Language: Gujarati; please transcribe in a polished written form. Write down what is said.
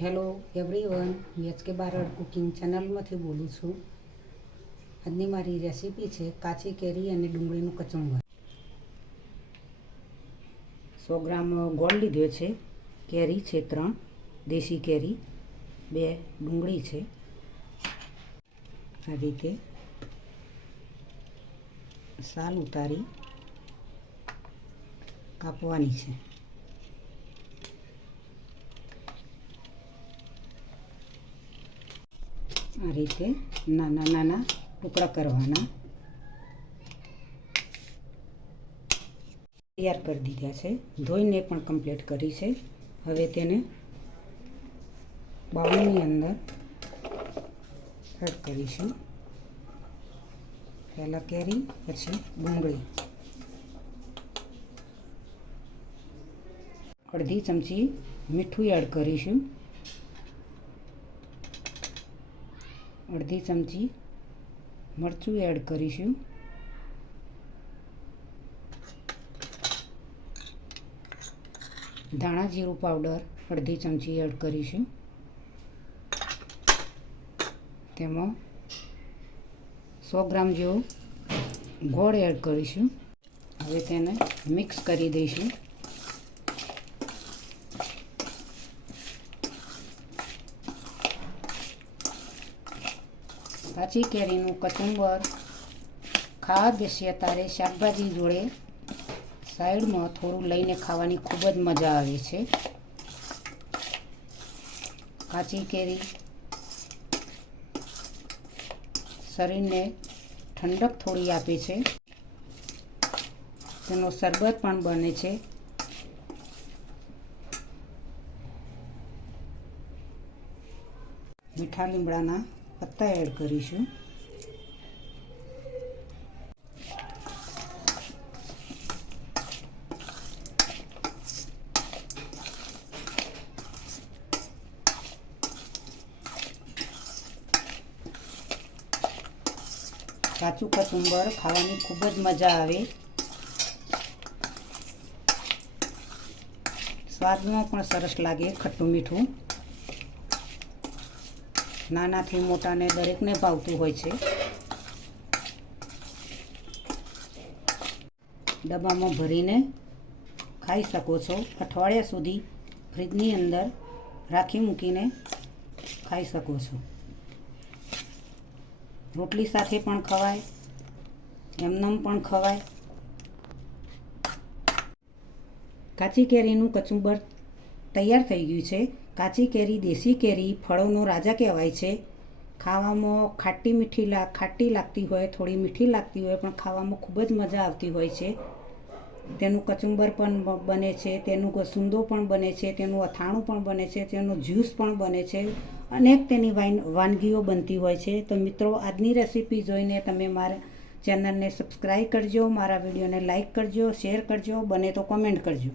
Hello everyone, HK Barad cooking ચેનલમાંથી બોલું છું. આજની મારી રેસીપી છે કાચી કેરી અને ડુંગળીનું કચુંબર. 100 ગ્રામ ગોળ લીધો છે, કેરી છે 3 દેશી કેરી, 2 ડુંગળી છે. આ રીતે સાલ ઉતારી કાપવાની છે. આ રીતે નાના નાના ટુકડા કરવાના. તૈયાર કરી દીધા છે, ધોઈને પણ કમ્પ્લીટ કરી છે. હવે તેને બાઉલની અંદર એડ કરીશું. પહેલાં કેરી, પછી ડુંગળી. અડધી ચમચી મીઠું એડ કરીશું. અડધી ચમચી મરચું એડ કરીશું. ધાણા જીરું પાવડર અડધી ચમચી એડ કરીશું. તેમાં 100 ગ્રામ જેવો ગોળ એડ કરીશું. હવે તેને મિક્સ કરી દઈશું. કાચી કેરીનું કચુંબર ખાવા બેસીએ ત્યારે શાકભાજી જોડે સાઈડમાં થોડું લઈને ખાવાની ખૂબ જ મજા આવે છે. કાચી કેરી શરીરને ઠંડક થોડી આપે છે. તેનો શરબત પણ બને છે. મીઠા લીમડાના પત્તા એડ કરીશું. કાચું કચુંબર ખાવાની ખૂબ જ મજા આવે. સ્વાદમાં પણ સરસ લાગે, ખટ્ટું મીઠું. નાનાથી મોટાને દરેકને ભાવતું હોય છે. ડબ્બામાં ભરીને ખાઈ શકો છો. અઠવાડિયા સુધી ફ્રીજની અંદર રાખી મૂકીને ખાઈ શકો છો. રોટલી સાથે પણ ખવાય, એમનેમ પણ ખવાય. કાચી કેરીનું કચુંબર તૈયાર થઈ ગયું છે. કાચી કેરી દેશી કેરી ફળોનો રાજા કહેવાય છે. ખાવામાં ખાટી લાગતી હોય, થોડી મીઠી લાગતી હોય, પણ ખાવામાં ખૂબ જ મજા આવતી હોય છે. તેનું કચુંબર પણ બને છે, તેનું સુંદો પણ બને છે, તેનું અથાણું પણ બને છે, તેનું જ્યુસ પણ બને છે. અનેક તેની વાનગીઓ બનતી હોય છે. તો મિત્રો, આજની રેસીપી જોઈને તમે મારા ચેનલને સબસ્ક્રાઈબ કરજો, મારા વિડીયોને લાઈક કરજો, શેર કરજો, બને તો કોમેન્ટ કરજો.